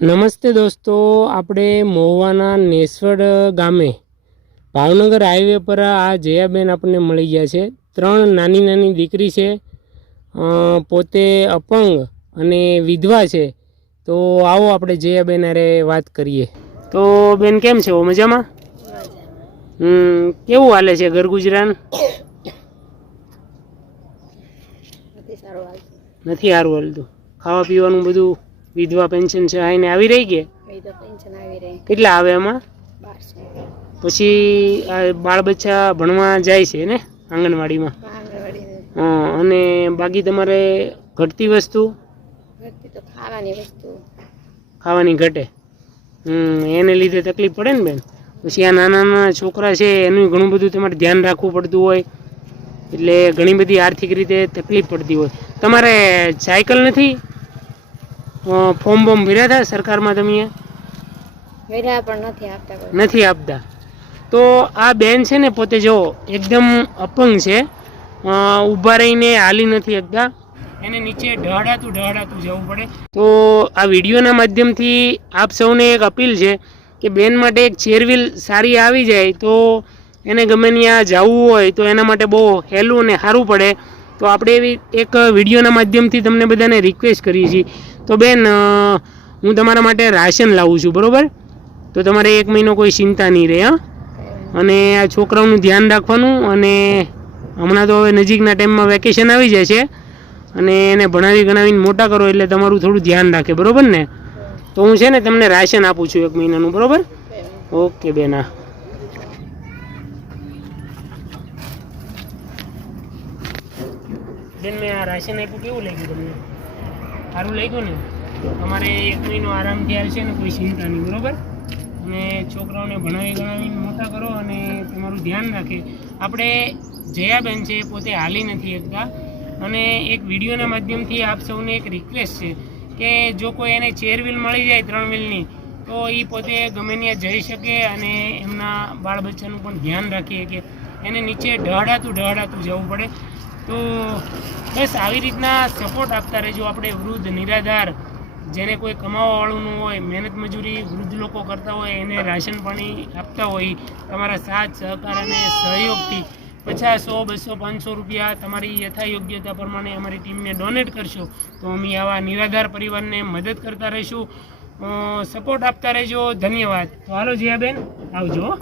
નમસ્તે દોસ્તો, આપણે મહુવાના નેસવડ ગામે ભાવનગર હાઈવે પર આ જયાબેન આપણને મળી ગયા છે। 3 નાની નાની દીકરી છે, પોતે અપંગ અને વિધવા છે। તો આવો આપણે જયાબેન અરે વાત કરીએ। તો બેન કેમ છે? મજામાં? કેવું હાલે છે ઘર ગુજરાન? નથી સારું હાલતું। ખાવા પીવાનું બધું વિધવા પેન્શન છે આઈને આવી રહી કે કેટલા આવે એમાં? 1200। પછી બાળ બચ્ચા ભણવા જાય છે ને આંગણવાડીમાં? હા। અને બાકી તમારે ઘટતી વસ્તુ? ખાવાની ઘટે, એને લીધે તકલીફ પડે ને બેન। પછી આ નાના નાના છોકરા છે એનું ઘણું બધું તમારે ધ્યાન રાખવું પડતું હોય, એટલે ઘણી બધી આર્થિક રીતે તકલીફ પડતી હોય। તમારે સાયકલ નથી? ફોર્મ બોર્મ ભર્યા હતા સરકારમાં તમે? નથી આપતા? તો આ બેન છે ને પોતે જો એકદમ અપંગ છે, ઊભા રહીને હાલી નથી શકતા, એને નીચે ઢહડાતું જવું પડે। તો આ વિડીયોના માધ્યમથી આપ સૌને એક અપીલ છે કે બેન માટે એક ચેરવ્હીલ સારી આવી જાય તો એને ગમે ત્યાં જવું હોય તો એના માટે બહુ હેલું અને સારું પડે। તો આપણે એવી એક વિડીયોના માધ્યમથી તમને બધાને રિક્વેસ્ટ કરીએ છીએ। તો બેન, હું તમારા માટે રાશન લાવું છું, બરાબર? તો તમારે 1 મહિનો કોઈ ચિંતા નહીં રહે। હા, અને આ છોકરાઓનું ધ્યાન રાખવાનું, અને હમણાં તો હવે નજીકના ટાઈમમાં વેકેશન આવી જાય છે, અને એને ભણાવી ગણાવીને મોટા કરો એટલે તમારું થોડું ધ્યાન રાખે, બરાબર ને? તો હું છે ને તમને રાશન આપું છું 1 મહિનાનું, બરાબર? ઓકે બેન। હા બેન, મેં આ રાશન આપ્યું, કેવું લાગ્યું તમને? સારું લાગ્યું ને? તમારે 1 મહિનો આરામથી આવશે ને, કોઈ ચિંતા નહીં, બરાબર? અને છોકરાઓને ભણાવી ગણાવીને મોટા કરો અને તમારું ધ્યાન રાખે। આપણે જયાબેન છે પોતે હાલી નથી શકતા, અને એક વિડીયોના માધ્યમથી આપ સૌને એક રિક્વેસ્ટ છે કે જો કોઈ એને ચેરવ્હીલ મળી જાય 3 વ્હીલની, તો એ પોતે ગમે ત્યાં જઈ શકે અને એમના બાળ બચ્ચાનું પણ ધ્યાન રાખીએ કે એને નીચે ઢહડાતું જવું પડે। તો બસ આવી રીતના સપોર્ટ આપતા રહેજો। આપણે વૃદ્ધ નિરાધાર, જેને કોઈ કમાવાવાળું ન હોય, મહેનત મજૂરી વૃદ્ધ લોકો કરતા હોય, એને રાશન પાણી આપતા હોય, તમારા સાથ સહકાર અને સહયોગથી 50, 100, 200, 500 રૂપિયા તમારી યથાયોગ્યતા પ્રમાણે અમારી ટીમને ડોનેટ કરશો તો અમે આવા નિરાધાર પરિવારને મદદ કરતા રહીશું। સપોર્ટ આપતા રહેજો। ધન્યવાદ। તો હાલો જયાબેન, આવજો।